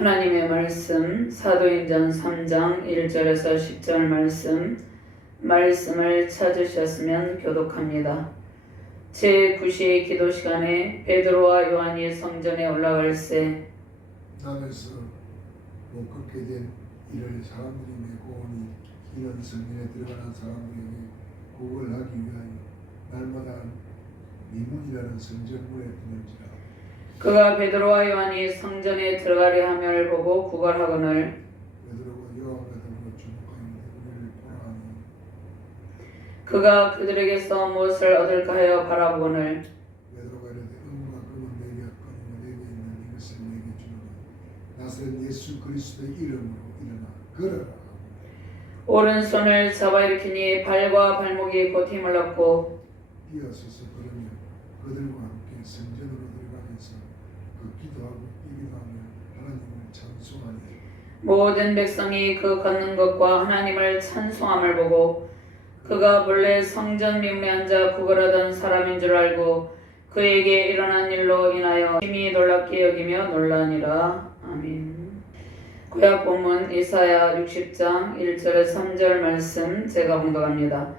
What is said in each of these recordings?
하나님의 말씀 사도행전 3장 1절에서 10절 말씀을 찾으셨으면 교독합니다. 제9시의 기도 시간에 베드로와 요한이 성전에 올라갈새 남에서 못 걷게 된 이를 사람들이 메고 오니 이는 성전에 들어가는 사람들에게 구걸하기 위하여 날마다 미문이라는 성전문에 두는지라. 그가 베드로와 요한이 성전에 들어가려 함을 보고 구걸하거늘 베드로가 요한과 더불어 주목하여 우리를 보라하니 그가 그들에게서 무엇을 얻을까 하여 바라보거늘 베드로가 이르되 은과 금은 내게 없거니와 내게 있는 이것을 내게 주노니 나사렛 예수 그리스도의 이름으로 일어나 걸어라. 오른손을 잡아 일으키니 발과 발목이 곧 힘을 얻고 뛰어서서 걸으며 그들과 함께 성전으로 들어가면서 그 기도하고 예배하며 하나님을 찬송하니 모든 백성이 그 걷는 것과 하나님을 찬송함을 보고 그가 본래 성전 미문에 앉아 구걸하던 사람인 줄 알고 그에게 일어난 일로 인하여 심히 놀랍게 여기며 놀라니라. 아멘. 구약 본문 이사야 60장 1절에서 3절 말씀 제가 봉독합니다.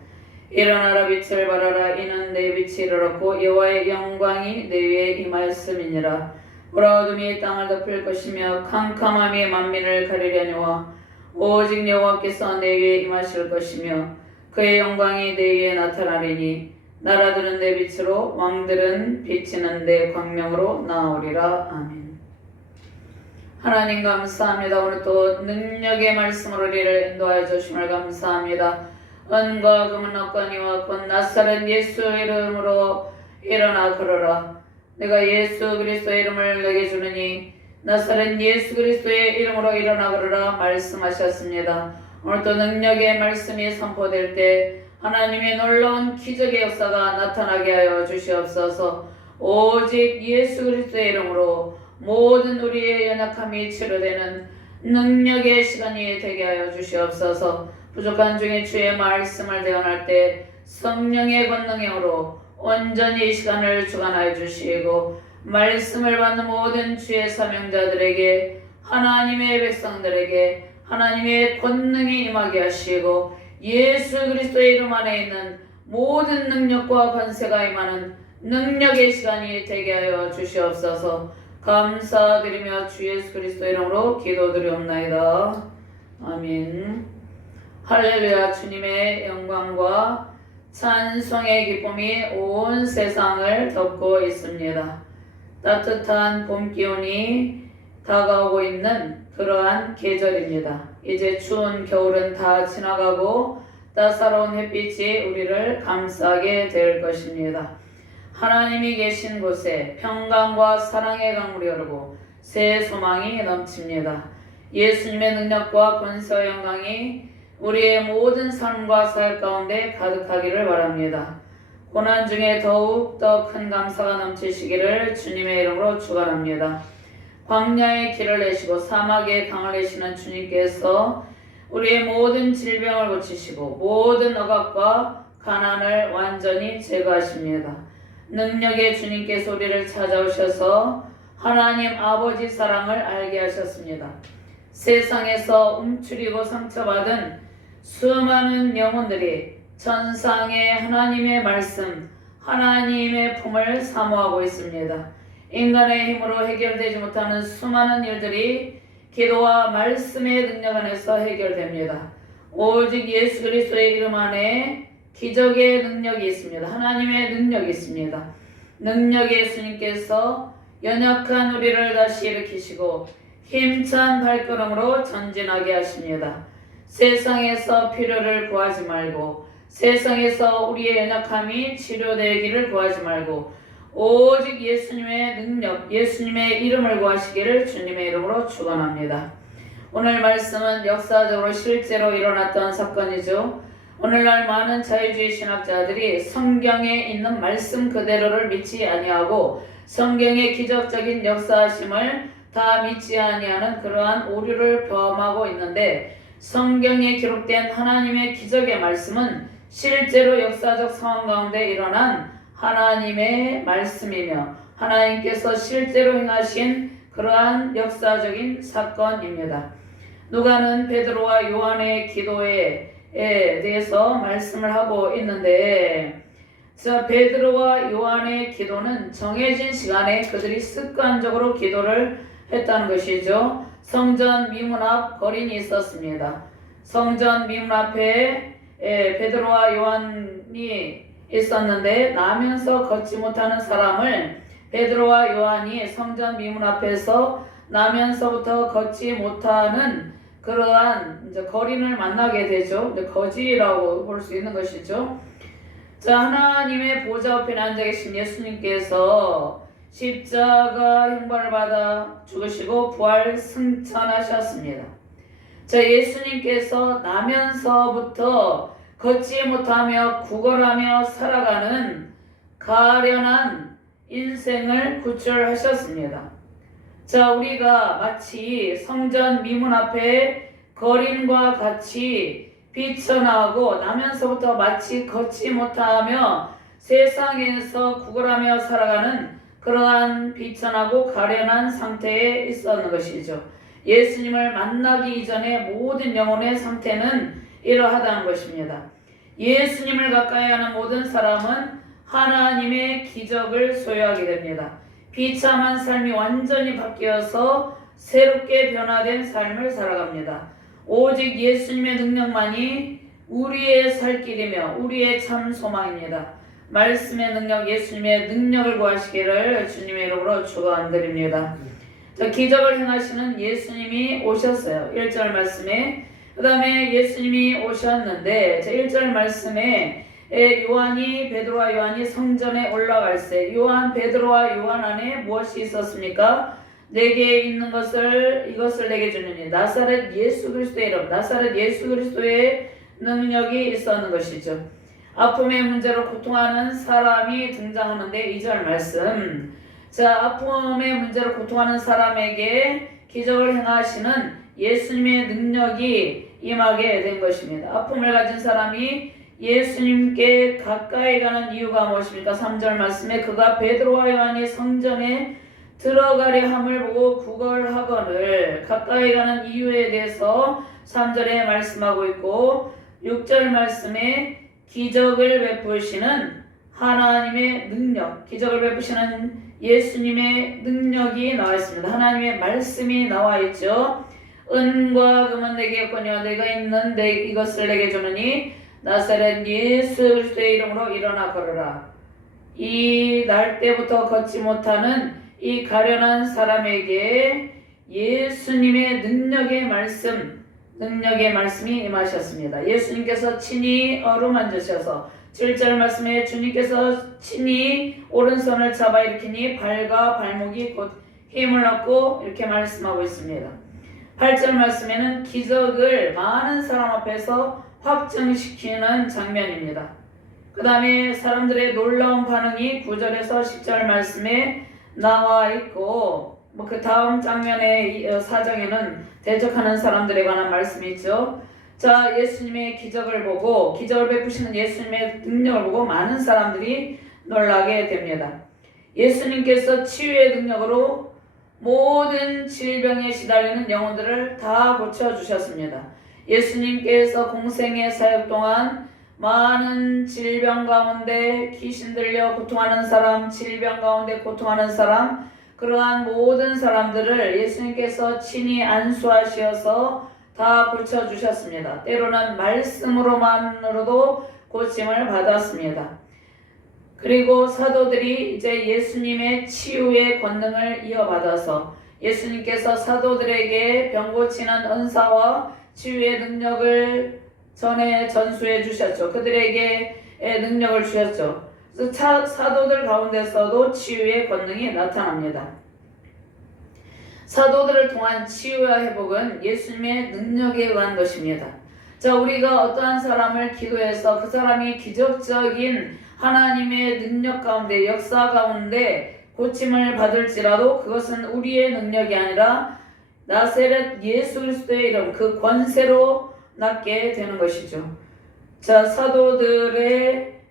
일어나라 빛을 발하라 이는 내 빛이 이르렀고 여호와의 영광이 내 위에 임하였음이니라. 보라어둠이 땅을 덮을 것이며 캄캄함이 만민을 가리려니와 오직 여호와께서 내 위에 임하실 것이며 그의 영광이 내 위에 나타나리니 나라들은 내 빛으로 왕들은 비치는 내 광명으로 나오리라. 아멘. 하나님 감사합니다. 오늘 또 능력의 말씀으로 우리를 인도하여 주심을 감사합니다. 은과 금은 없거니와 곧 나사렛 예수 이름으로 일어나 걸어라. 내가 예수 그리스도의 이름을 내게 주느니 나사렛 예수 그리스도의 이름으로 일어나 걸어라 말씀하셨습니다. 오늘 또 능력의 말씀이 선포될 때 하나님의 놀라운 기적의 역사가 나타나게 하여 주시옵소서. 오직 예수 그리스도의 이름으로 모든 우리의 연약함이 치료되는 능력의 시간이 되게 하여 주시옵소서. 부족한 중에 주의 말씀을 대언할 때 성령의 권능으로 온전히 이 시간을 주관하여 주시고 말씀을 받는 모든 주의 사명자들에게 하나님의 백성들에게 하나님의 권능이 임하게 하시고 예수 그리스도의 이름 안에 있는 모든 능력과 권세가 임하는 능력의 시간이 되게 하여 주시옵소서. 감사드리며 주 예수 그리스도 이름으로 기도드리옵나이다. 아멘. 할렐루야. 주님의 영광과 찬송의 기쁨이 온 세상을 덮고 있습니다. 따뜻한 봄 기온이 다가오고 있는 그러한 계절입니다. 이제 추운 겨울은 다 지나가고 따사로운 햇빛이 우리를 감싸게 될 것입니다. 하나님이 계신 곳에 평강과 사랑의 강물이 흐르고 새 소망이 넘칩니다. 예수님의 능력과 권세와 영광이 우리의 모든 삶과 사역 가운데 가득하기를 바랍니다. 고난 중에 더욱 더 큰 감사가 넘치시기를 주님의 이름으로 축원합니다. 광야의 길을 내시고 사막의 강을 내시는 주님께서 우리의 모든 질병을 고치시고 모든 억압과 가난을 완전히 제거하십니다. 능력의 주님께서 우리를 찾아오셔서 하나님 아버지 사랑을 알게 하셨습니다. 세상에서 움츠리고 상처받은 수많은 영혼들이 전상의 하나님의 말씀, 하나님의 품을 사모하고 있습니다. 인간의 힘으로 해결되지 못하는 수많은 일들이 기도와 말씀의 능력 안에서 해결됩니다. 오직 예수 그리스도의 이름 안에 기적의 능력이 있습니다. 하나님의 능력이 있습니다. 능력의 예수님께서 연약한 우리를 다시 일으키시고 힘찬 발걸음으로 전진하게 하십니다. 세상에서 필요를 구하지 말고 세상에서 우리의 연약함이 치료되기를 구하지 말고 오직 예수님의 능력, 예수님의 이름을 구하시기를 주님의 이름으로 축원합니다. 오늘 말씀은 역사적으로 실제로 일어났던 사건이죠. 오늘날 많은 자유주의 신학자들이 성경에 있는 말씀 그대로를 믿지 아니하고 성경의 기적적인 역사하심을 다 믿지 아니하는 그러한 오류를 범하고 있는데 성경에 기록된 하나님의 기적의 말씀은 실제로 역사적 상황 가운데 일어난 하나님의 말씀이며 하나님께서 실제로 행하신 그러한 역사적인 사건입니다. 누가는 베드로와 요한의 기도에 대해서 말씀을 하고 있는데, 베드로와 요한의 기도는 정해진 시간에 그들이 습관적으로 기도를 했다는 것이죠. 성전 미문 앞 거린이 있었습니다. 성전 미문 앞에 베드로와 요한이 있었는데, 나면서 걷지 못하는 사람을 베드로와 요한이 성전 미문 앞에서 나면서부터 걷지 못하는 그러한 이제 거린을 만나게 되죠. 이제 거지라고 볼 수 있는 것이죠. 자, 하나님의 보좌 앞에 앉아 계신 예수님께서 십자가 형벌을 받아 죽으시고 부활 승천하셨습니다. 자, 예수님께서 나면서부터 걷지 못하며 구걸하며 살아가는 가련한 인생을 구출하셨습니다. 자, 우리가 마치 성전 미문 앞에 거린과 같이 비천하고 나면서부터 마치 걷지 못하며 세상에서 구걸하며 살아가는 그러한 비천하고 가련한 상태에 있었는 것이죠. 예수님을 만나기 이전의 모든 영혼의 상태는 이러하다는 것입니다. 예수님을 가까이 하는 모든 사람은 하나님의 기적을 소유하게 됩니다. 비참한 삶이 완전히 바뀌어서 새롭게 변화된 삶을 살아갑니다. 오직 예수님의 능력만이 우리의 살 길이며 우리의 참 소망입니다. 말씀의 능력, 예수님의 능력을 구하시기를 주님의 이름으로 축원드립니다. 기적을 행하시는 예수님이 오셨어요. 1절 말씀에. 그 다음에 예수님이 오셨는데 1절 말씀에 요한이 베드로와 요한이 성전에 올라갈새 베드로와 요한 안에 무엇이 있었습니까? 내게 있는 이것을 내게 주느니 나사렛 예수 그리스도의 이름, 나사렛 예수 그리스도의 능력이 있었는 것이죠. 아픔의 문제로 고통하는 사람이 등장하는데 2절 말씀. 자, 아픔의 문제로 고통하는 사람에게 기적을 행하시는 예수님의 능력이 임하게 된 것입니다. 아픔을 가진 사람이 예수님께 가까이 가는 이유가 무엇입니까? 3절 말씀에 그가 베드로와 요한이 성전에 들어가려 함을 보고 구걸하거늘 가까이 가는 이유에 대해서 3절에 말씀하고 있고 6절 말씀에 기적을 베푸시는 하나님의 능력, 기적을 베푸시는 예수님의 능력이 나와 있습니다. 하나님의 말씀이 나와 있죠. 은과 금은 내게 없거니와 내가 있는 이것을 내게 주느니 나사렛 예수 그리스도의 이름으로 일어나 걸으라. 이 날 때부터 걷지 못하는 이 가련한 사람에게 예수님의 능력의 말씀이 임하셨습니다. 예수님께서 친히 어루만지셔서 7절 말씀에 주님께서 친히 오른손을 잡아 일으키니 발과 발목이 곧 힘을 얻고 이렇게 말씀하고 있습니다. 8절 말씀에는 기적을 많은 사람 앞에서 확증시키는 장면입니다. 그 다음에 사람들의 놀라운 반응이 9절에서 10절 말씀에 나와 있고 그 다음 장면의 사정에는 대적하는 사람들에 관한 말씀이 있죠. 자, 예수님의 기적을 보고 기적을 베푸시는 예수님의 능력을 보고 많은 사람들이 놀라게 됩니다. 예수님께서 치유의 능력으로 모든 질병에 시달리는 영혼들을 다 고쳐주셨습니다. 예수님께서 공생의 사역 동안 많은 질병 가운데 귀신 들려 고통하는 사람, 질병 가운데 고통하는 사람, 그러한 모든 사람들을 예수님께서 친히 안수하시어서 다 고쳐주셨습니다. 때로는 말씀으로만으로도 고침을 받았습니다. 그리고 사도들이 이제 예수님의 치유의 권능을 이어받아서 예수님께서 사도들에게 병 고치는 은사와 치유의 능력을 전수해 주셨죠. 그들에게 능력을 주셨죠. 그래서 사도들 가운데서도 치유의 권능이 나타납니다. 사도들을 통한 치유와 회복은 예수님의 능력에 의한 것입니다. 자, 우리가 어떠한 사람을 기도해서 그 사람이 기적적인 하나님의 능력 가운데, 역사 가운데 고침을 받을지라도 그것은 우리의 능력이 아니라 나사렛 예수 그리스도의 이름, 그 권세로 낫게 되는 것이죠. 자, 사도들을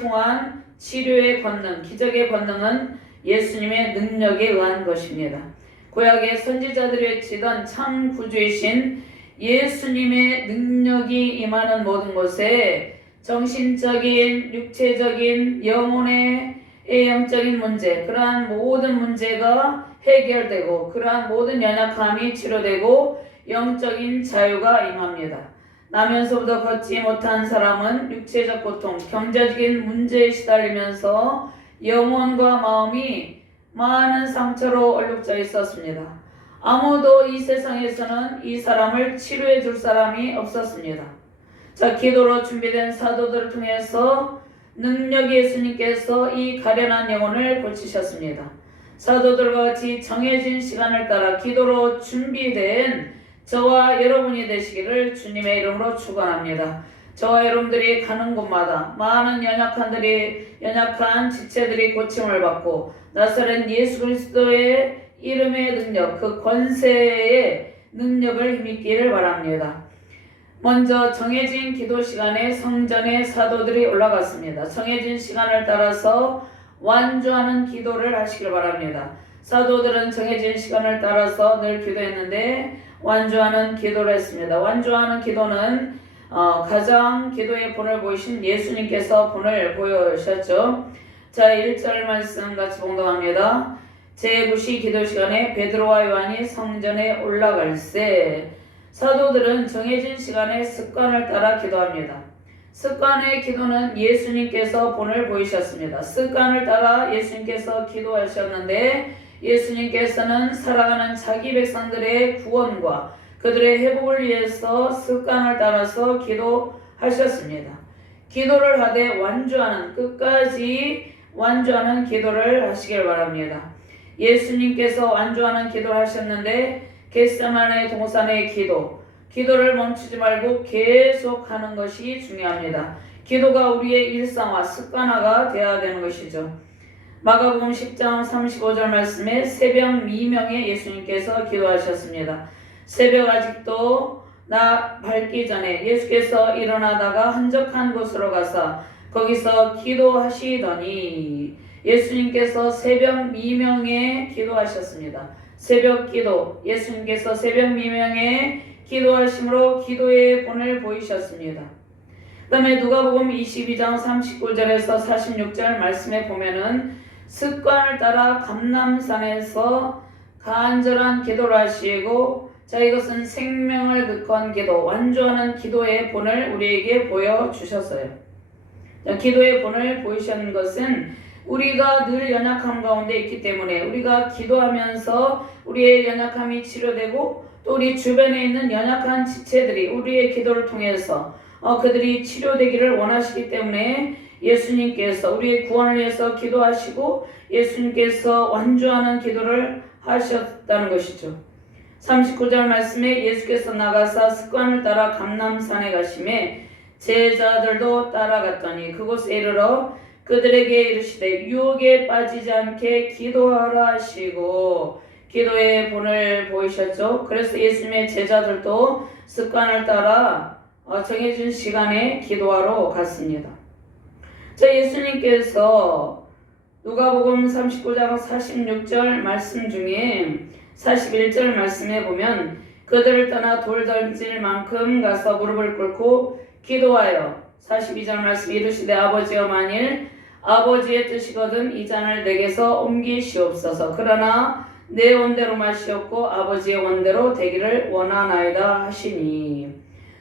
통한 치료의 권능, 기적의 권능은 예수님의 능력에 의한 것입니다. 구약의 선지자들이 외치던 참 구주이신 예수님의 능력이 임하는 모든 곳에 정신적인, 육체적인, 영혼의 영적인 문제, 그러한 모든 문제가 해결되고 그러한 모든 연약함이 치료되고 영적인 자유가 임합니다. 나면서부터 걷지 못한 사람은 육체적 고통, 경제적인 문제에 시달리면서 영혼과 마음이 많은 상처로 얼룩져 있었습니다. 아무도 이 세상에서는 이 사람을 치료해 줄 사람이 없었습니다. 자, 기도로 준비된 사도들을 통해서 능력의 예수님께서 이 가련한 영혼을 고치셨습니다. 사도들과 같이 정해진 시간을 따라 기도로 준비된 저와 여러분이 되시기를 주님의 이름으로 축원합니다. 저와 여러분들이 가는 곳마다 많은 연약한 지체들이 고침을 받고 나사렛 예수 그리스도의 이름의 능력, 그 권세의 능력을 힘입기를 바랍니다. 먼저 정해진 기도 시간에 성전에 사도들이 올라갔습니다. 정해진 시간을 따라서 완주하는 기도를 하시길 바랍니다. 사도들은 정해진 시간을 따라서 늘 기도했는데 완주하는 기도를 했습니다. 완주하는 기도는 가장 기도의 본을 보이신 예수님께서 본을 보여주셨죠. 자, 1절 말씀 같이 봉독합니다. 제9시 기도 시간에 베드로와 요한이 성전에 올라갈새 사도들은 정해진 시간에 습관을 따라 기도합니다. 습관의 기도는 예수님께서 본을 보이셨습니다. 습관을 따라 예수님께서 기도하셨는데 예수님께서는 살아가는 자기 백성들의 구원과 그들의 회복을 위해서 습관을 따라서 기도하셨습니다. 기도를 하되 완주하는, 끝까지 완주하는 기도를 하시길 바랍니다. 예수님께서 완주하는 기도를 하셨는데 겟세마네 동산의 기도를 멈추지 말고 계속 하는 것이 중요합니다. 기도가 우리의 일상화, 습관화가 되어야 되는 것이죠. 마가복음 10장 35절 말씀에 새벽 미명에 예수님께서 기도하셨습니다. 새벽 아직도 나 밝기 전에 예수께서 일어나다가 한적한 곳으로 가서 거기서 기도하시더니 예수님께서 새벽 미명에 기도하셨습니다. 새벽 기도, 예수님께서 새벽 미명에 기도하심으로 기도의 본을 보이셨습니다. 그 다음에 누가복음 22장 39절에서 46절 말씀에 보면은 습관을 따라 감람산에서 간절한 기도를 하시고 자, 이것은 생명을 극한 기도, 완주하는 기도의 본을 우리에게 보여주셨어요. 기도의 본을 보이시는 것은 우리가 늘 연약함 가운데 있기 때문에 우리가 기도하면서 우리의 연약함이 치료되고 또 우리 주변에 있는 연약한 지체들이 우리의 기도를 통해서 그들이 치료되기를 원하시기 때문에 예수님께서 우리의 구원을 위해서 기도하시고 예수님께서 완주하는 기도를 하셨다는 것이죠. 39절 말씀에 예수께서 나가사 습관을 따라 감람산에 가심에 제자들도 따라갔더니 그곳에 이르러 그들에게 이르시되 유혹에 빠지지 않게 기도하라 하시고 기도의 본을 보이셨죠. 그래서 예수님의 제자들도 습관을 따라 정해진 시간에 기도하러 갔습니다. 자, 예수님께서 누가복음 39장 46절 말씀 중에 41절 말씀에 보면 그들을 떠나 돌 던질 만큼 가서 무릎을 꿇고 기도하여 42절 말씀 이르시되 아버지여 만일 아버지의 뜻이거든 이 잔을 내게서 옮기시옵소서. 그러나 내 원대로 마시옵고 아버지의 원대로 되기를 원하나이다 하시니.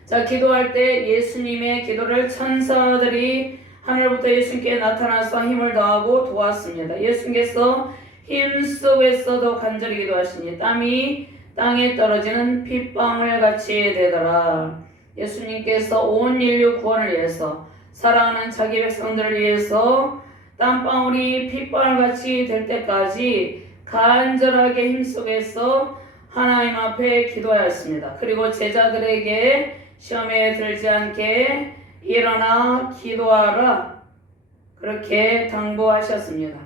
자, 기도할 때 예수님의 기도를 천사들이 하늘부터 예수님께 나타나서 힘을 더하고 도왔습니다. 예수님께서 힘 속에서도 간절히 기도하시니 땀이 땅에 떨어지는 핏방울 같이 되더라. 예수님께서 온 인류 구원을 위해서 사랑하는 자기 백성들을 위해서 땀방울이 핏방울같이 될 때까지 간절하게 힘속에서 하나님 앞에 기도하였습니다. 그리고 제자들에게 시험에 들지 않게 일어나 기도하라 그렇게 당부하셨습니다.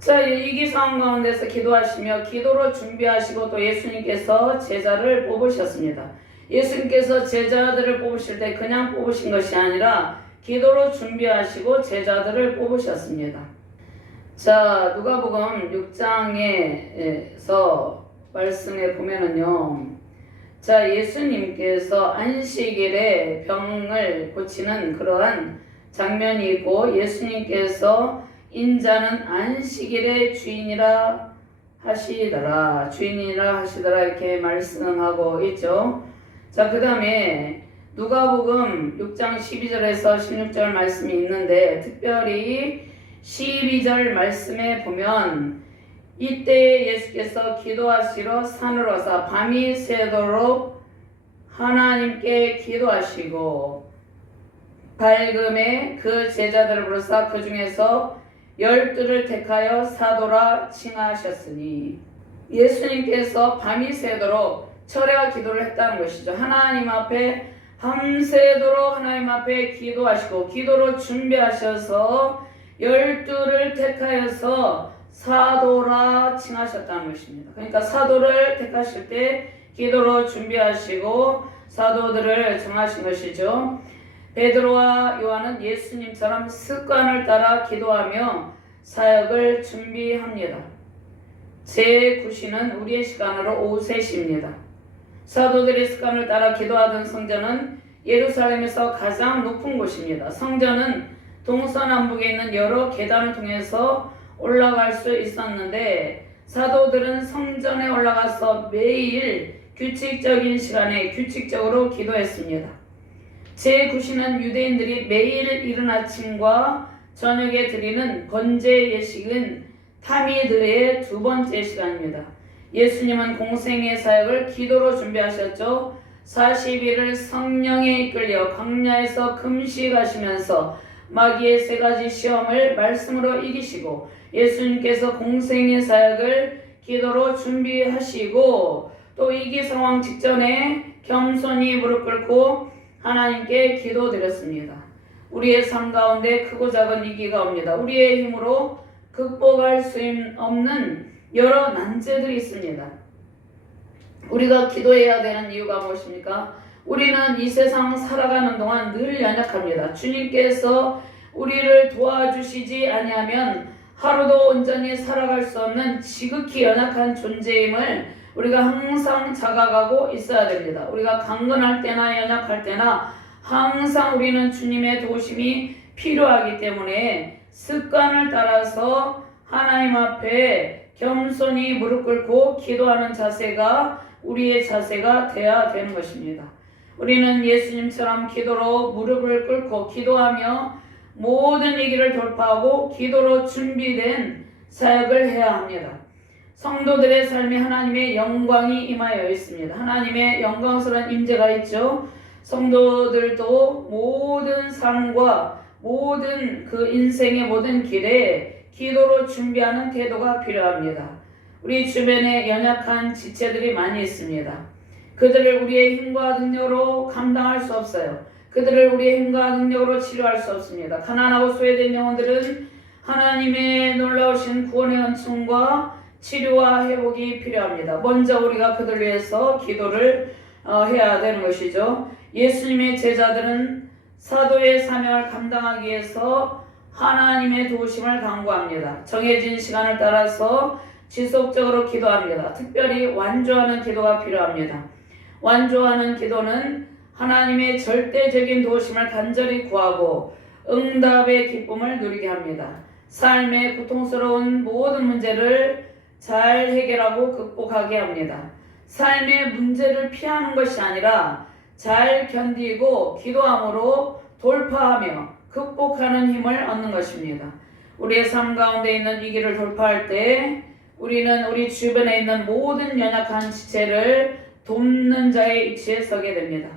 자, 위기 상황 가운데서 기도하시며 기도로 준비하시고 또 예수님께서 제자를 뽑으셨습니다. 예수님께서 제자들을 뽑으실 때 그냥 뽑으신 것이 아니라 기도로 준비하시고 제자들을 뽑으셨습니다. 자, 누가복음 6장에서 말씀에 보면은요. 자, 예수님께서 안식일에 병을 고치는 그러한 장면이 있고, 예수님께서 인자는 안식일의 주인이라 하시더라 이렇게 말씀하고 있죠. 자, 그 다음에 누가복음 6장 12절에서 16절 말씀이 있는데, 특별히 12절 말씀에 보면 이때 예수께서 기도하시러 산으로 와서 밤이 새도록 하나님께 기도하시고 밝음에 그 제자들을 부르사 그 중에서 12를 택하여 사도라 칭하셨으니, 예수님께서 밤이 새도록 철야 기도를 했다는 것이죠. 하나님 앞에 밤새도록 하나님 앞에 기도하시고 기도로 준비하셔서 12를 택하여서 사도라 칭하셨다는 것입니다. 그러니까 사도를 택하실 때 기도로 준비하시고 사도들을 정하신 것이죠. 베드로와 요한은 예수님처럼 습관을 따라 기도하며 사역을 준비합니다. 제9시는 우리의 시간으로 오후 3시입니다. 사도들의 습관을 따라 기도하던 성전은 예루살렘에서 가장 높은 곳입니다. 성전은 동서남북에 있는 여러 계단을 통해서 올라갈 수 있었는데, 사도들은 성전에 올라가서 매일 규칙적인 시간에 규칙적으로 기도했습니다. 제9시는 유대인들이 매일 이른 아침과 저녁에 드리는 번제 예식인 타미드의 두 번째 시간입니다. 예수님은 공생의 사역을 기도로 준비하셨죠. 40일을 성령에 이끌려 광야에서 금식하시면서 마귀의 3가지 시험을 말씀으로 이기시고, 예수님께서 공생의 사역을 기도로 준비하시고, 또 위기 상황 직전에 겸손히 무릎 꿇고 하나님께 기도드렸습니다. 우리의 삶 가운데 크고 작은 위기가 옵니다. 우리의 힘으로 극복할 수 없는 여러 난제들이 있습니다. 우리가 기도해야 되는 이유가 무엇입니까? 우리는 이 세상 살아가는 동안 늘 연약합니다. 주님께서 우리를 도와주시지 아니하면 하루도 온전히 살아갈 수 없는 지극히 연약한 존재임을 우리가 항상 자각하고 있어야 됩니다. 우리가 강건할 때나 연약할 때나 항상 우리는 주님의 도우심이 필요하기 때문에 습관을 따라서 하나님 앞에 겸손히 무릎 꿇고 기도하는 자세가 우리의 자세가 되어야 되는 것입니다. 우리는 예수님처럼 기도로 무릎을 꿇고 기도하며 모든 위기를 돌파하고 기도로 준비된 사역을 해야 합니다. 성도들의 삶에 하나님의 영광이 임하여 있습니다. 하나님의 영광스러운 임재가 있죠. 성도들도 모든 삶과 모든 그 인생의 모든 길에 기도로 준비하는 태도가 필요합니다. 우리 주변에 연약한 지체들이 많이 있습니다. 그들을 우리의 힘과 능력으로 감당할 수 없어요. 그들을 우리의 힘과 능력으로 치료할 수 없습니다. 가난하고 소외된 영혼들은 하나님의 놀라우신 구원의 은총과 치료와 회복이 필요합니다. 먼저 우리가 그들을 위해서 기도를 해야 되는 것이죠. 예수님의 제자들은 사도의 사명을 감당하기 위해서 하나님의 도우심을 간구합니다. 정해진 시간을 따라서 지속적으로 기도합니다. 특별히 완주하는 기도가 필요합니다. 완주하는 기도는 하나님의 절대적인 도우심을 간절히 구하고 응답의 기쁨을 누리게 합니다. 삶의 고통스러운 모든 문제를 잘 해결하고 극복하게 합니다. 삶의 문제를 피하는 것이 아니라 잘 견디고 기도함으로 돌파하며 극복하는 힘을 얻는 것입니다. 우리의 삶 가운데 있는 위기를 돌파할 때 우리는 우리 주변에 있는 모든 연약한 지체를 돕는 자의 위치에 서게 됩니다.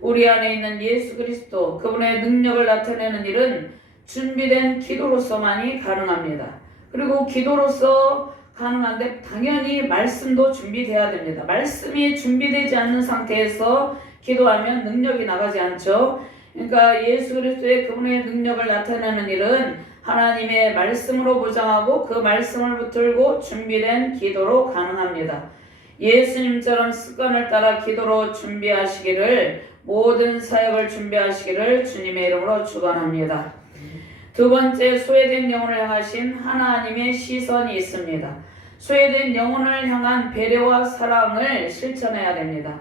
우리 안에 있는 예수 그리스도 그분의 능력을 나타내는 일은 준비된 기도로서만이 가능합니다. 그리고 기도로서 가능한데 당연히 말씀도 준비돼야 됩니다. 말씀이 준비되지 않는 상태에서 기도하면 능력이 나가지 않죠. 그러니까 예수 그리스도의 그분의 능력을 나타내는 일은 하나님의 말씀으로 보장하고 그 말씀을 붙들고 준비된 기도로 가능합니다. 예수님처럼 습관을 따라 기도로 준비하시기를, 모든 사역을 준비하시기를 주님의 이름으로 축원합니다. 두 번째, 소외된 영혼을 향하신 하나님의 시선이 있습니다. 소외된 영혼을 향한 배려와 사랑을 실천해야 됩니다.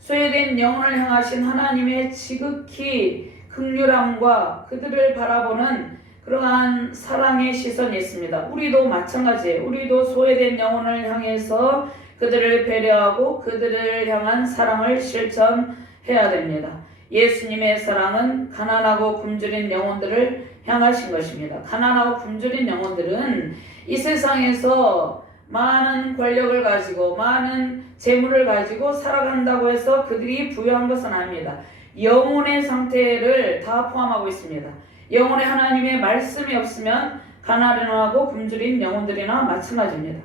소외된 영혼을 향하신 하나님의 지극히 긍휼함과 그들을 바라보는 그러한 사랑의 시선이 있습니다. 우리도 마찬가지예요. 우리도 소외된 영혼을 향해서 그들을 배려하고 그들을 향한 사랑을 실천해야 됩니다. 예수님의 사랑은 가난하고 굶주린 영혼들을 향하신 것입니다. 가난하고 굶주린 영혼들은 이 세상에서 많은 권력을 가지고 많은 재물을 가지고 살아간다고 해서 그들이 부유한 것은 아닙니다. 영혼의 상태를 다 포함하고 있습니다. 영혼에 하나님의 말씀이 없으면 가난하고 굶주린 영혼들이나 마찬가지입니다.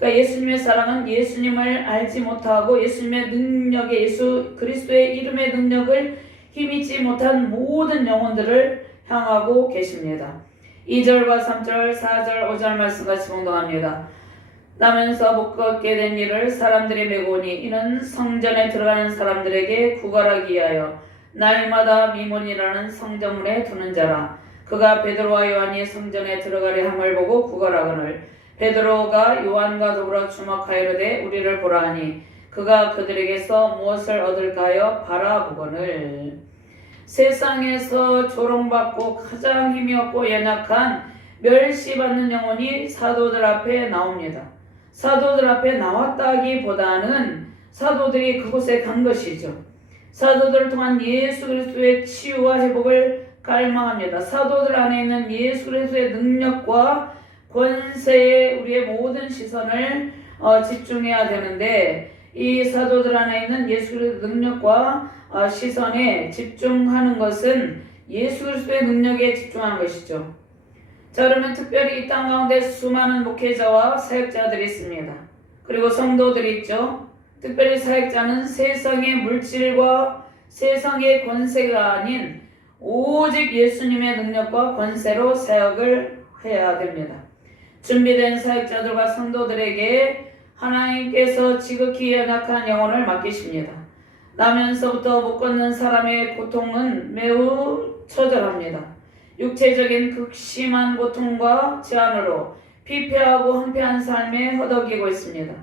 그러니까 예수님의 사랑은 예수님을 알지 못하고 예수님의 능력의 예수 그리스도의 이름의 능력을 힘입지 못한 모든 영혼들을 향하고 계십니다. 2절과 3절, 4절, 5절 말씀 같이 봉독합니다. 나면서 못 걷게 된 이를 사람들이 메고 오니 이는 성전에 들어가는 사람들에게 구걸하기 위하여 날마다 미문이라는 성전문에 두는 자라. 그가 베드로와 요한이 성전에 들어가려 함을 보고 구걸하거늘 베드로가 요한과 더불어 주목하여르되 우리를 보라 하니 그가 그들에게서 무엇을 얻을까 하여 바라보거늘. 세상에서 조롱받고 가장 힘이 없고 연약한 멸시받는 영혼이 사도들 앞에 나옵니다. 사도들 앞에 나왔다기보다는 사도들이 그곳에 간 것이죠. 사도들을 통한 예수 그리스도의 치유와 회복을 갈망합니다. 사도들 안에 있는 예수 그리스도의 능력과 권세에 우리의 모든 시선을 집중해야 되는데 이 사도들 안에 있는 예수 그리스도의 능력과 시선에 집중하는 것은 예수 그리스도의 능력에 집중하는 것이죠. 자, 그러면 특별히 이 땅 가운데 수많은 목회자와 사역자들이 있습니다. 그리고 성도들이 있죠. 특별히 사역자는 세상의 물질과 세상의 권세가 아닌 오직 예수님의 능력과 권세로 사역을 해야 됩니다. 준비된 사역자들과 성도들에게 하나님께서 지극히 연약한 영혼을 맡기십니다. 나면서부터 못 걷는 사람의 고통은 매우 처절합니다. 육체적인 극심한 고통과 제한으로 피폐하고 황폐한 삶에 허덕이고 있습니다.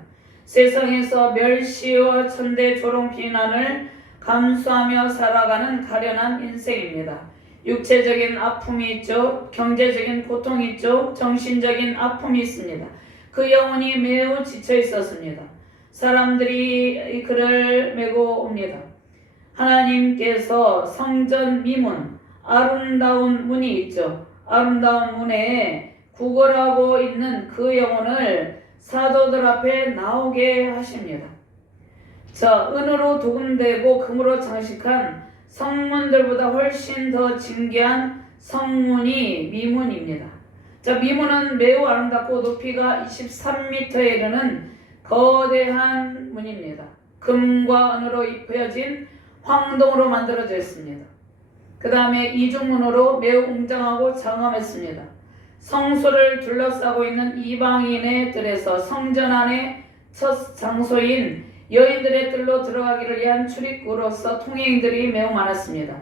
세상에서 멸시와 천대 조롱 비난을 감수하며 살아가는 가련한 인생입니다. 육체적인 아픔이 있죠. 경제적인 고통이 있죠. 정신적인 아픔이 있습니다. 그 영혼이 매우 지쳐 있었습니다. 사람들이 그를 메고 옵니다. 하나님께서 성전 미문, 아름다운 문이 있죠. 아름다운 문에 구걸하고 있는 그 영혼을 사도들 앞에 나오게 하십니다. 자, 은으로 도금되고 금으로 장식한 성문들보다 훨씬 더 진귀한 성문이 미문입니다. 자, 미문은 매우 아름답고 높이가 23m에 이르는 거대한 문입니다. 금과 은으로 입혀진 황동으로 만들어져 있습니다. 그 다음에 이중문으로 매우 웅장하고 장엄했습니다. 성소를 둘러싸고 있는 이방인의 뜰에서 성전 안에 첫 장소인 여인들의 뜰로 들어가기를 위한 출입구로서 통행인들이 매우 많았습니다.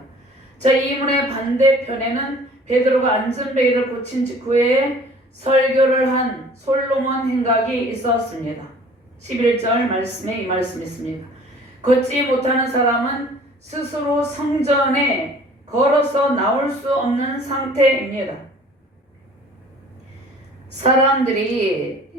자, 이 문의 반대편에는 베드로가 안전베개를 고친 직후에 설교를 한 솔로몬 행각이 있었습니다. 11절 말씀에 이 말씀이 있습니다. 걷지 못하는 사람은 스스로 성전에 걸어서 나올 수 없는 상태입니다. 사람들이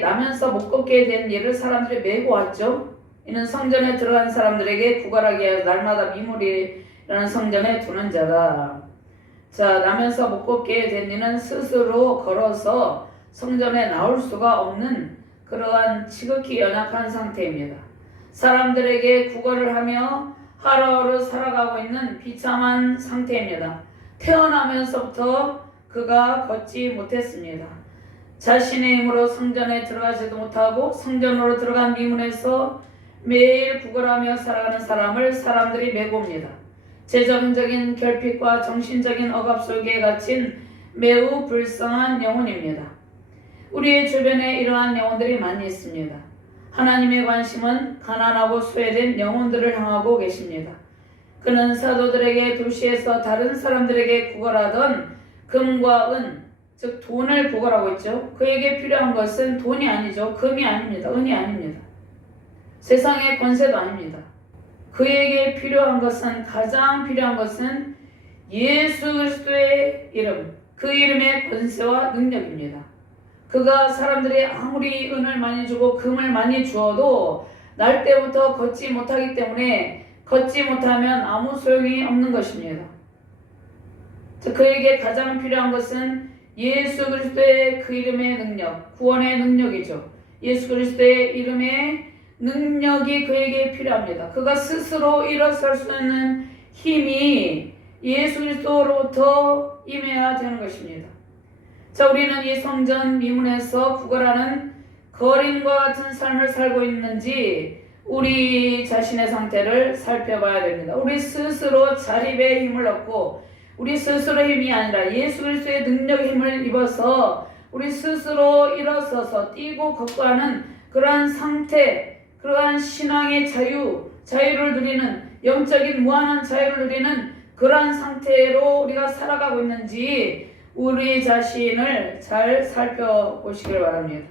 나면서 못 걷게 된 일을 사람들이 메고 왔죠. 이는 성전에 들어간 사람들에게 구걸하게 하여 날마다 미물이라는 성전에 두는 자다. 자, 나면서 못 걷게 된 이는 스스로 걸어서 성전에 나올 수가 없는 그러한 지극히 연약한 상태입니다. 사람들에게 구걸을 하며 하루하루 살아가고 있는 비참한 상태입니다. 태어나면서부터 그가 걷지 못했습니다. 자신의 힘으로 성전에 들어가지도 못하고 성전으로 들어간 미문에서 매일 구걸하며 살아가는 사람을 사람들이 메고 옵니다. 재정적인 결핍과 정신적인 억압 속에 갇힌 매우 불쌍한 영혼입니다. 우리의 주변에 이러한 영혼들이 많이 있습니다. 하나님의 관심은 가난하고 소외된 영혼들을 향하고 계십니다. 그는 사도들에게 도시에서 다른 사람들에게 구걸하던 금과 은, 즉 돈을 구걸하고 있죠. 그에게 필요한 것은 돈이 아니죠. 금이 아닙니다. 은이 아닙니다. 세상의 권세도 아닙니다. 그에게 필요한 것은, 가장 필요한 것은 예수 그리스도의 이름, 그 이름의 권세와 능력입니다. 그가 사람들이 아무리 은을 많이 주고 금을 많이 주어도 날 때부터 걷지 못하기 때문에 걷지 못하면 아무 소용이 없는 것입니다. 그에게 가장 필요한 것은 예수 그리스도의 그 이름의 능력, 구원의 능력이죠. 예수 그리스도의 이름의 능력이 그에게 필요합니다. 그가 스스로 일어설 수 있는 힘이 예수 그리스도로부터 임해야 되는 것입니다. 자, 우리는 이 성전 미문에서 구걸하는 거린과 같은 삶을 살고 있는지 우리 자신의 상태를 살펴봐야 됩니다. 우리 스스로 자립의 힘을 얻고 우리 스스로의 힘이 아니라 예수 그리스도의 능력의 힘을 입어서 우리 스스로 일어서서 뛰고 걷고 하는 그러한 상태, 그러한 신앙의 자유를 누리는, 영적인 무한한 자유를 누리는 그러한 상태로 우리가 살아가고 있는지 우리 자신을 잘 살펴보시길 바랍니다.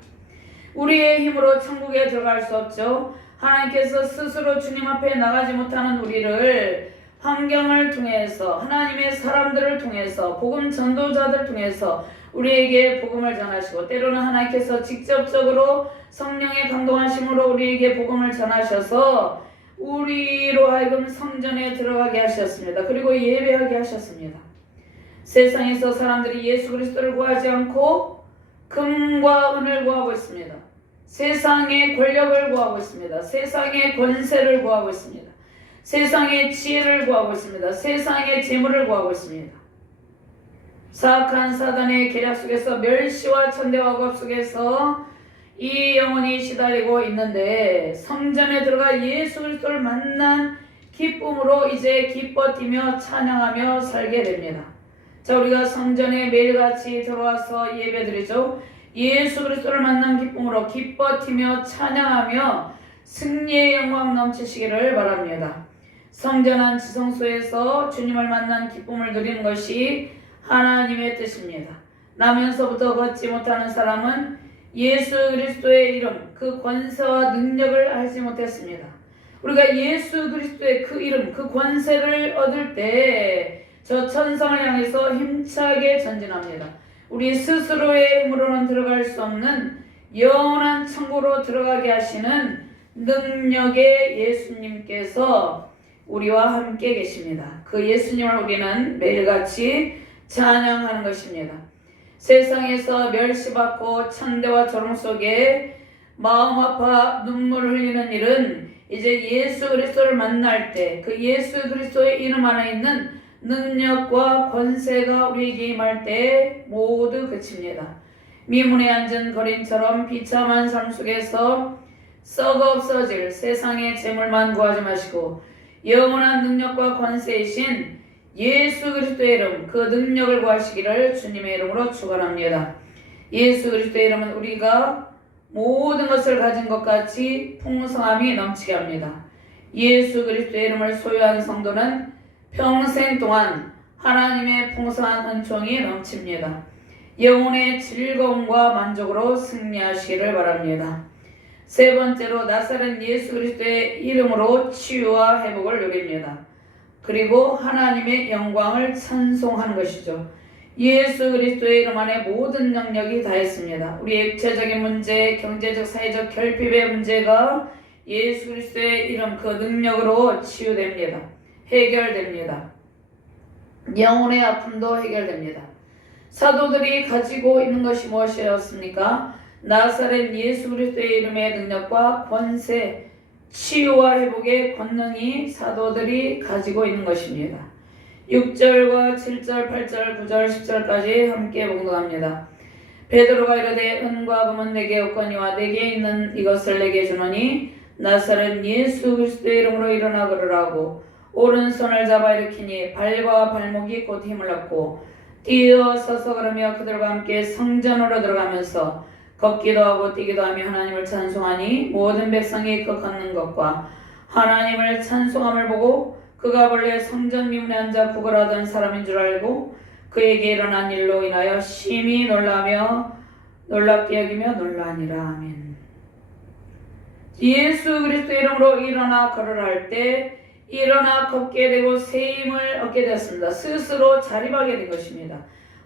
우리의 힘으로 천국에 들어갈 수 없죠. 하나님께서 스스로 주님 앞에 나가지 못하는 우리를 환경을 통해서, 하나님의 사람들을 통해서, 복음 전도자들 통해서 우리에게 복음을 전하시고, 때로는 하나님께서 직접적으로 성령의 감동하심으로 우리에게 복음을 전하셔서 우리로 하여금 성전에 들어가게 하셨습니다. 그리고 예배하게 하셨습니다. 세상에서 사람들이 예수 그리스도를 구하지 않고 금과 은을 구하고 있습니다. 세상의 권력을 구하고 있습니다. 세상의 권세를 구하고 있습니다. 세상의 지혜를 구하고 있습니다. 세상의 재물을 구하고 있습니다. 사악한 사단의 계략 속에서 멸시와 천대와 억압 속에서 이 영혼이 시달리고 있는데 성전에 들어가 예수 그리스도를 만난 기쁨으로 이제 기뻐 뛰며 찬양하며 살게 됩니다. 자, 우리가 성전에 매일같이 들어와서 예배드리죠. 예수 그리스도를 만난 기쁨으로 기뻐 뛰며 찬양하며 승리의 영광 넘치시기를 바랍니다. 성전한 지성소에서 주님을 만난 기쁨을 누리는 것이 하나님의 뜻입니다. 나면서부터 걷지 못하는 사람은 예수 그리스도의 이름, 그 권세와 능력을 알지 못했습니다. 우리가 예수 그리스도의 그 이름, 그 권세를 얻을 때 저 천성을 향해서 힘차게 전진합니다. 우리 스스로의 힘으로는 들어갈 수 없는 영원한 천국으로 들어가게 하시는 능력의 예수님께서 우리와 함께 계십니다. 그 예수님을 우리는 매일같이 찬양하는 것입니다. 세상에서 멸시받고 천대와 조롱 속에 마음 아파 눈물을 흘리는 일은 이제 예수 그리스도를 만날 때 그 예수 그리스도의 이름 안에 있는 능력과 권세가 우리에게 임할 때 모두 그칩니다. 미문에 앉은 거린처럼 비참한 삶 속에서 썩어 없어질 세상의 재물만 구하지 마시고 영원한 능력과 권세이신 예수 그리스도의 이름, 그 능력을 구하시기를 주님의 이름으로 축원합니다. 예수 그리스도의 이름은 우리가 모든 것을 가진 것 같이 풍성함이 넘치게 합니다. 예수 그리스도의 이름을 소유한 성도는 평생 동안 하나님의 풍성한 은총이 넘칩니다. 영혼의 즐거움과 만족으로 승리하시기를 바랍니다. 세 번째로 나사렛 예수 그리스도의 이름으로 치유와 회복을 누립니다. 그리고 하나님의 영광을 찬송하는 것이죠. 예수 그리스도의 이름 안에 모든 능력이 다했습니다. 우리의 육체적인 문제, 경제적, 사회적 결핍의 문제가 예수 그리스도의 이름 그 능력으로 치유됩니다. 해결됩니다. 영혼의 아픔도 해결됩니다. 사도들이 가지고 있는 것이 무엇이었습니까? 나사렛 예수 그리스도의 이름의 능력과 권세, 치유와 회복의 권능이 사도들이 가지고 있는 것입니다. 6절과 7절, 8절, 9절, 10절까지 함께 봉독합니다. 베드로가 이르되 은과 금은 내게 없거니와 내게 있는 이것을 내게 주노니 나사렛 예수 그리스도의 이름으로 일어나 걸으라고 오른손을 잡아 일으키니 발과 발목이 곧 힘을 얻고 뛰어 서서 걸으며 그들과 함께 성전으로 들어가면서 걷기도 하고 뛰기도 하며 하나님을 찬송하니 모든 백성이 그 걷는 것과 하나님을 찬송함을 보고 그가 본래 성전 미문에 앉아 구걸하던 사람인 줄 알고 그에게 일어난 일로 인하여 심히 놀랍게 여기며 놀라니라. 아멘. 예수 그리스도의 이름으로 일어나 걸으라 할 때 일어나 걷게 되고 새 힘을 얻게 되었습니다. 스스로 자립하게 된 것입니다.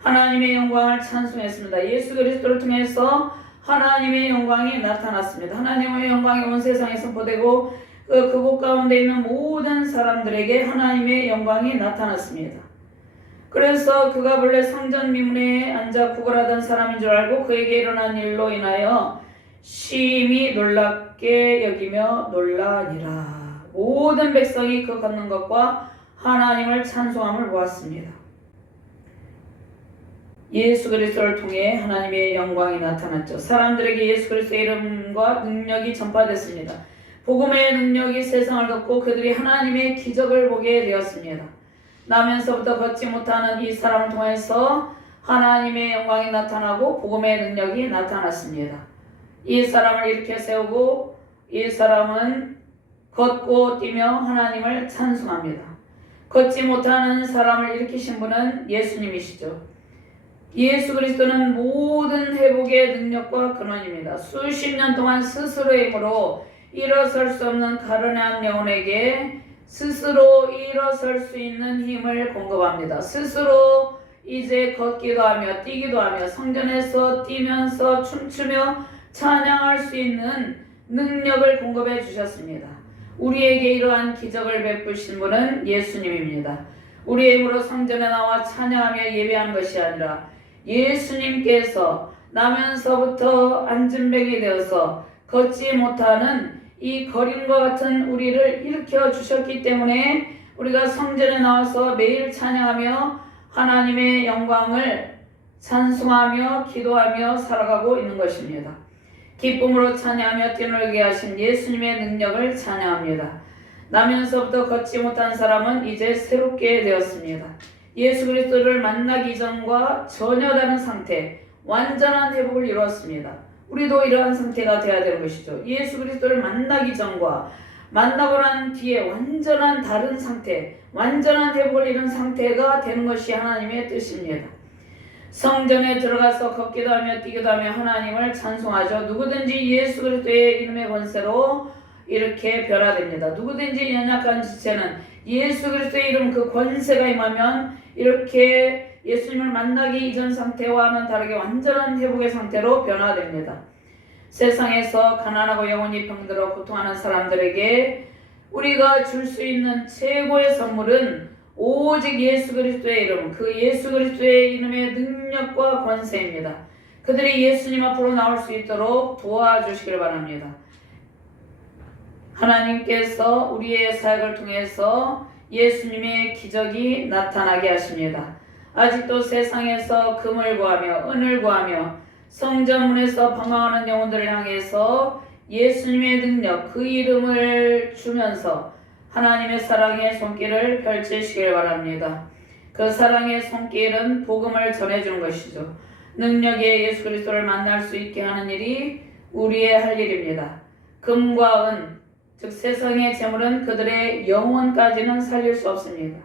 하나님의 영광을 찬송했습니다. 예수 그리스도를 통해서 하나님의 영광이 나타났습니다. 하나님의 영광이 온 세상에 선포되고 그곳 가운데 있는 모든 사람들에게 하나님의 영광이 나타났습니다. 그래서 그가 본래 성전 미문에 앉아 구걸하던 사람인 줄 알고 그에게 일어난 일로 인하여 심히 놀랍게 여기며 놀라니라. 모든 백성이 그 걷는 것과 하나님을 찬송함을 보았습니다. 예수 그리스도를 통해 하나님의 영광이 나타났죠. 사람들에게 예수 그리스도의 이름과 능력이 전파됐습니다. 복음의 능력이 세상을 덮고 그들이 하나님의 기적을 보게 되었습니다. 나면서부터 걷지 못하는 이 사람을 통해서 하나님의 영광이 나타나고 복음의 능력이 나타났습니다. 이 사람을 일으켜 세우고 이 사람은 걷고 뛰며 하나님을 찬송합니다. 걷지 못하는 사람을 일으키신 분은 예수님이시죠. 예수 그리스도는 모든 회복의 능력과 근원입니다. 수십 년 동안 스스로의 힘으로 일어설 수 없는 가련한 영혼에게 스스로 일어설 수 있는 힘을 공급합니다. 스스로 이제 걷기도 하며 뛰기도 하며 성전에서 뛰면서 춤추며 찬양할 수 있는 능력을 공급해 주셨습니다. 우리에게 이러한 기적을 베푸신 분은 예수님입니다. 우리의 힘으로 성전에 나와 찬양하며 예배하는 것이 아니라 예수님께서 나면서부터 안진뱅이 되어서 걷지 못하는 이 거린과 같은 우리를 일으켜 주셨기 때문에 우리가 성전에 나와서 매일 찬양하며 하나님의 영광을 찬송하며 기도하며 살아가고 있는 것입니다. 기쁨으로 찬양하며 뛰놀게 하신 예수님의 능력을 찬양합니다. 나면서부터 걷지 못한 사람은 이제 새롭게 되었습니다. 예수 그리스도를 만나기 전과 전혀 다른 상태, 완전한 회복을 이루었습니다. 우리도 이러한 상태가 되어야 되는 것이죠. 예수 그리스도를 만나기 전과 만나고 난 뒤에 완전한 다른 상태, 완전한 회복을 이룬 상태가 되는 것이 하나님의 뜻입니다. 성전에 들어가서 걷기도 하며 뛰기도 하며 하나님을 찬송하죠. 누구든지 예수 그리스도의 이름의 권세로 이렇게 변화됩니다. 누구든지 연약한 지체는 예수 그리스도의 이름 그 권세가 임하면 이렇게 예수님을 만나기 이전 상태와는 다르게 완전한 회복의 상태로 변화됩니다. 세상에서 가난하고 영혼이 병들어 고통하는 사람들에게 우리가 줄 수 있는 최고의 선물은 오직 예수 그리스도의 이름, 그 예수 그리스도의 이름의 능력과 권세입니다. 그들이 예수님 앞으로 나올 수 있도록 도와주시길 바랍니다. 하나님께서 우리의 사역을 통해서 예수님의 기적이 나타나게 하십니다. 아직도 세상에서 금을 구하며 은을 구하며 성전문에서 방황하는 영혼들을 향해서 예수님의 능력, 그 이름을 주면서 하나님의 사랑의 손길을 펼치시길 바랍니다. 그 사랑의 손길은 복음을 전해주는 것이죠. 능력의 예수 그리스도를 만날 수 있게 하는 일이 우리의 할 일입니다. 금과 은, 즉 세상의 재물은 그들의 영혼까지는 살릴 수 없습니다.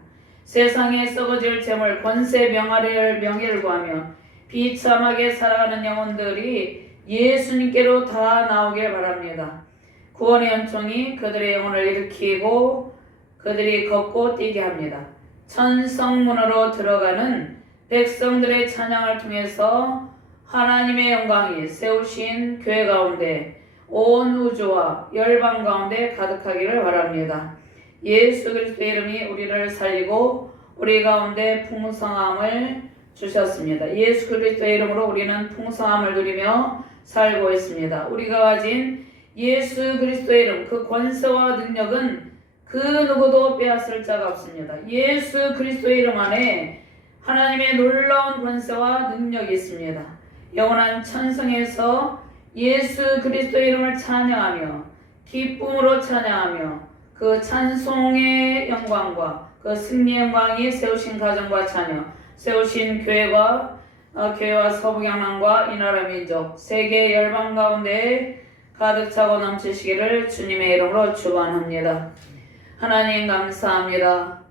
세상에 썩어질 재물, 권세, 명예를 구하며 비참하게 살아가는 영혼들이 예수님께로 다 나오길 바랍니다. 구원의 은총이 그들의 영혼을 일으키고 그들이 걷고 뛰게 합니다. 천성문으로 들어가는 백성들의 찬양을 통해서 하나님의 영광이 세우신 교회 가운데 온 우주와 열방 가운데 가득하기를 바랍니다. 예수 그리스도의 이름이 우리를 살리고 우리 가운데 풍성함을 주셨습니다. 예수 그리스도의 이름으로 우리는 풍성함을 누리며 살고 있습니다. 우리가 가진 예수 그리스도의 이름, 그 권세와 능력은 그 누구도 빼앗을 자가 없습니다. 예수 그리스도의 이름 안에 하나님의 놀라운 권세와 능력이 있습니다. 영원한 천성에서 예수 그리스도의 이름을 찬양하며 기쁨으로 찬양하며 그 찬송의 영광과 그 승리의 영광이 세우신 가정과 자녀, 세우신 교회와 서북양남과 이 나라 민족, 세계 열방 가운데 가득 차고 넘치시기를 주님의 이름으로 축원합니다. 하나님 감사합니다.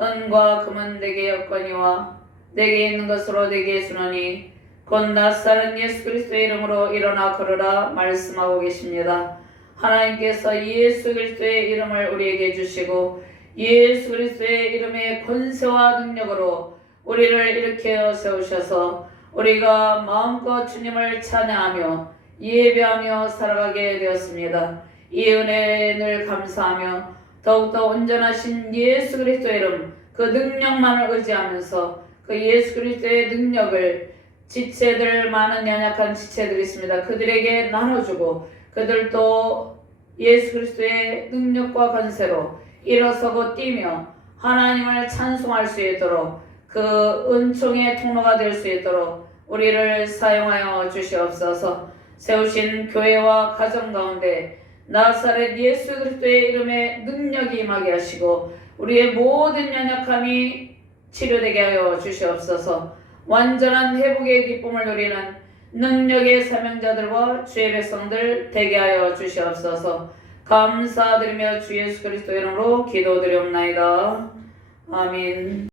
은과 금은 내게 였거니와 내게 있는 것으로 내게 주노니 곧 나사렛 예수 그리스도의 이름으로 일어나 걸으라 말씀하고 계십니다. 하나님께서 예수 그리스도의 이름을 우리에게 주시고 예수 그리스도의 이름의 권세와 능력으로 우리를 일으켜 세우셔서 우리가 마음껏 주님을 찬양하며 예배하며 살아가게 되었습니다. 이 은혜에 늘 감사하며 더욱더 온전하신 예수 그리스도의 이름 그 능력만을 의지하면서 그 예수 그리스도의 능력을 지체들 많은 연약한 지체들이 있습니다. 그들에게 나눠주고 그들도 예수 그리스도의 능력과 권세로 일어서고 뛰며 하나님을 찬송할 수 있도록 그 은총의 통로가 될 수 있도록 우리를 사용하여 주시옵소서. 세우신 교회와 가정 가운데 나사렛 예수 그리스도의 이름에 능력이 임하게 하시고 우리의 모든 연약함이 치료되게 하여 주시옵소서. 완전한 회복의 기쁨을 누리는 능력의 사명자들과 주의 백성들 되게 하여 주시옵소서. 감사드리며 주 예수 그리스도 이름으로 기도드리옵나이다. 아멘.